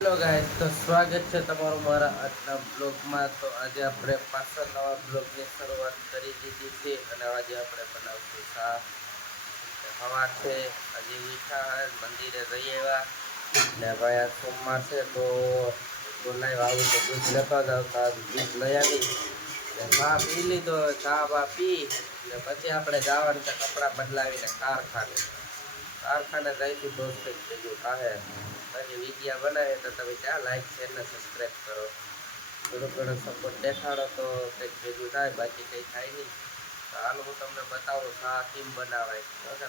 Hello guys, તો સ્વાગત છે તમારું મારા આજના બ્લોગમાં. તો આજે આપણે પાછા નવા બ્લોગની શરૂઆત કરી દીધી છે અને આજે આપણે બનાવશું શાક. સવાર છે, હજી ઉઠ્યા મંદિરે જઈ આવ્યા ને ભાઈ આ સોમવાર છે તો બોલાય આવું તો દૂધ લેતા જ આવતા દૂધ લઈ આવી ને ચા પી લીધો. ચા બા પી ને પછી આપણે જવાનું છે કપડાં બદલાવીને કારખાને જઈશું. દોસ્ત ભેગું થાય પછી વિડીયા બનાવે તો તમે ત્યાં લાઈક શેર ને સબસ્ક્રાઈબ કરો. થોડો ઘણો સપોર્ટ દેખાડો તો કંઈક ભેગું થાય, બાકી કંઈ થાય નહીં. તો હાલ હું તમને બતાવું શા કેમ બનાવાય.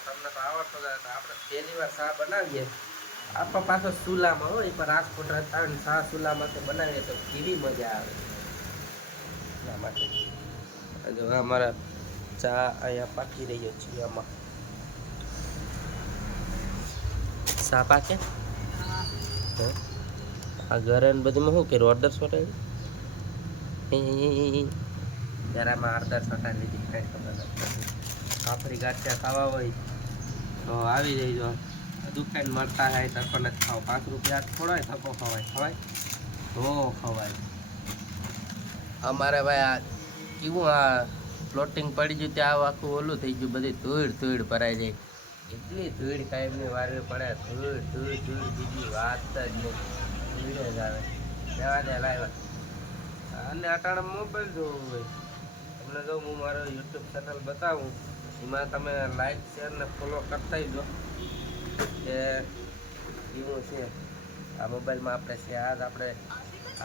તમને તો આવડતો જાય તો આપણે પહેલી વાર શા બનાવીએ આપણા પાછો ચૂલામાં હોય પણ રાજકોટ રહેતા હોય ને શા ચૂલામાં તો બનાવીએ તો કેવી મજા આવે. એટલા માટે જો અમારા ચા અહીંયા પાકી રહ્યો છે. આમાં શા પાકે આ ઘરે બધીમાં શું કર્યું? ઓર્ડર સોટાડીજરામાં અડધા સોટાડી લીધી. કાંઈ ખબર નથી. કાપરી ગાંઠિયા ખાવા હોય તો આવી જઈજો. દુકાન મળતા હોય તકો નથી ખાવ. 5 રૂપિયા થોડાય તકો ખવાય તો ખવાય. અમારે ભાઈ આ કેવું આ ફ્લોટિંગ પડી ગયું ત્યાં આખું ઓલું થઈ ગયું. બધી ધૂળ ભરાઈ જાય. એટલી ધૂળ કાયમની વારવી પડે. ધૂળ બીજી વાત જ નહીં. ધૂળ જ આવે. જવા દે લાવ્યા અને અટાણે મોબાઈલ જોવું હોય તમને જો હું મારો યુટ્યુબ ચેનલ બતાવું એમાં તમે લાઈક શેર ને ફોલો કરતા જો કે એવું છે. આ મોબાઈલમાં આપણે છે આજ આપણે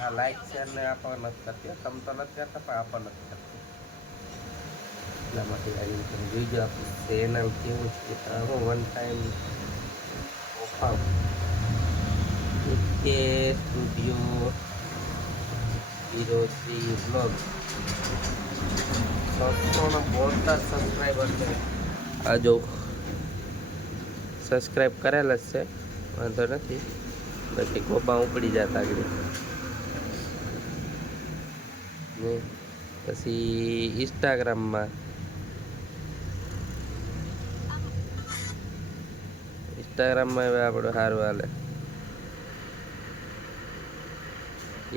આ લાઈક શેર ને આપવા નથી કરતી. તમે તો નથી કરતા પણ આપવા નથી કરતી. એટલા માટે જોઈ ગયો આપણું ચેનલ કેવું છે. હું વન ટાઈમ ઓફર કે સ્ટુડિયો 03 બ્લોગ 772 સબસ્ક્રાઈબર છે. આ જો સબસ્ક્રાઈબ કરેલા જ છે, વાંધો નથી. બાકી ગોપા ઉપડી જતા આગળ. પછી ઇન્સ્ટાગ્રામમાં હવે આપણું સારું હાલે.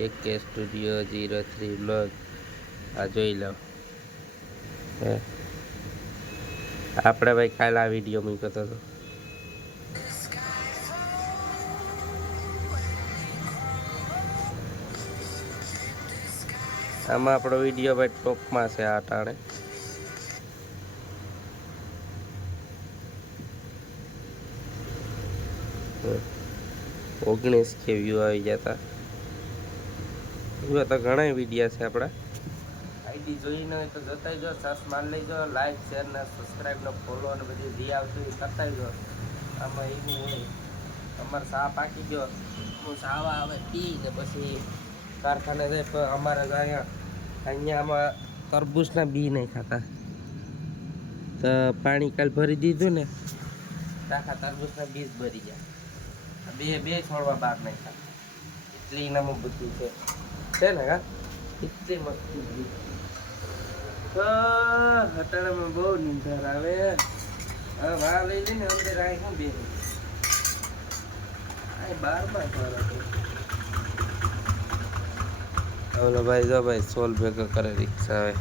એક સ્ટુડિયો 03 બ્લોગ આ જોઈ લો. આપણે ભાઈ કાલે આ વિડીયો મૂક્યો હતો. આમાં આપણો વિડીયો ભાઈ ટોપમાં છે આ ટાણે. ઓગણીસ કે વ્યૂ આવી જતા. એવા તો ઘણા વિડીયા છે આપણા. આઈડી જોઈ ન હોય તો જતા જો સર્ચ માર લઈજો. લાઈક શેર ને સબસ્ક્રાઈબ ને ફોલો ને બધી જે આવતું એ કરતા જો. આમાં એવું હોય અમારે સા પાકી ગયો હું સાવા આવે પી ને પછી કારખાને જાય. અમારે અહીંયા આમાં તરબૂચના બી નહીં ખાતા તો પાણી કાલ ભરી દીધું ને આખા તરબૂચના બીજ ભરી ગયા. બે છોડવા બહાર નહીં ખાતા. એટલી ઇનામો બધું છે ને હા. એટલી મસ્તી હટાણામાં બહુ નિંદર આવે. હવે વાહ લઈ લઈને અંદર આય શું બે બારમાં ઓલો ભાઈ જો ભાઈ સોલ ભેગો કરે રિક્ષા આવે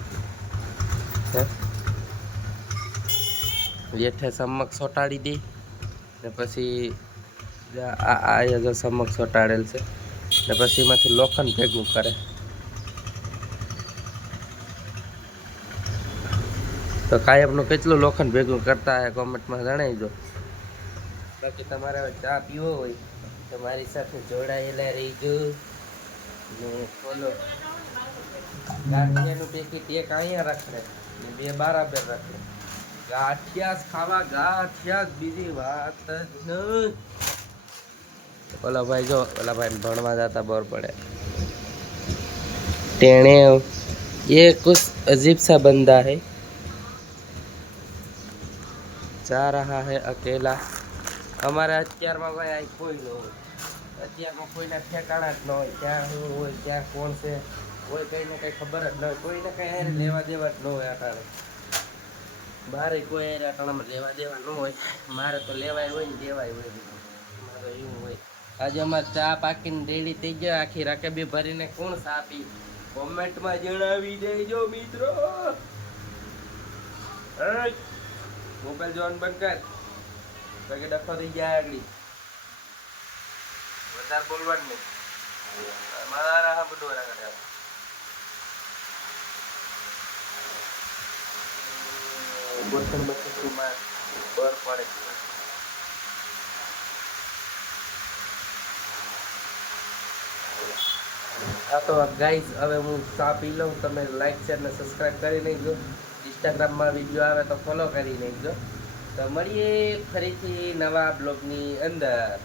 જેઠે સમક સોટાડી દે ને પછી આ સમક સોટાડેલ છે ને પછી એમાંથી લોખંડ ભેગું કરે. તો કાયમનું કેટલું લોખંડ ભેગું કરતા હોય કોમેન્ટમાં જણાવજો. બાકી તમારે ચા પીવો હોય તો મારી સાથે જોડાયેલા રહીજો. ને બોલો ગાંઠિયાનું પેકેટ એક અહીંયા રાખે ને 2 બરાબર રાખે. ગાંઠિયા ખાવા ગાંઠિયા બીજી વાત નહીં. ઓલા ભાઈ જો ઓલા ભાઈ ભણવા જતા બોર પડે. टेणे ये कुछ अजीब सा बंदा है, जा रहा है अकेला. અમારે અત્યારમાં ભાઈ આ કોઈ ન હોય. અત્યારમાં કોઈના ઠેકાણા જ ન હોય. ક્યાં શું હોય ક્યાં કોણ છે કોઈ કંઈને કંઈ ખબર જ ન હોય. કોઈને કંઈ લેવા દેવા જ ન હોય. અટાણે મારે કોઈ અટાણામાં લેવા દેવા ન હોય. મારે તો લેવાય હોય ને દેવાય હોય. મારે એવું હોય. આજે અમારે ચા પાકીને રેડી થઈ ગયા. આખી રકેબી ભરીને કોણ ચા પી કોમેન્ટમાં જણાવી દેજો મિત્રો. મોબાઈલ જોવાનું બંધ કર તો કે ડખો થઈ જાય. આગળ વધારે બોલવાનું નહીં. મારા હા બધું કરે બોતણ બસમાં બર પડે. હા તો ગાઈઝ હવે હું ચા પી લઉં. તમે લાઈક શેર ને સબસ્ક્રાઈબ કરી નાખજો. ઇન્સ્ટાગ્રામમાં વિડીયો આવે તો ફોલો કરી નાખજો. તો મળીએ ફરીથી નવા બ્લોગની અંદર.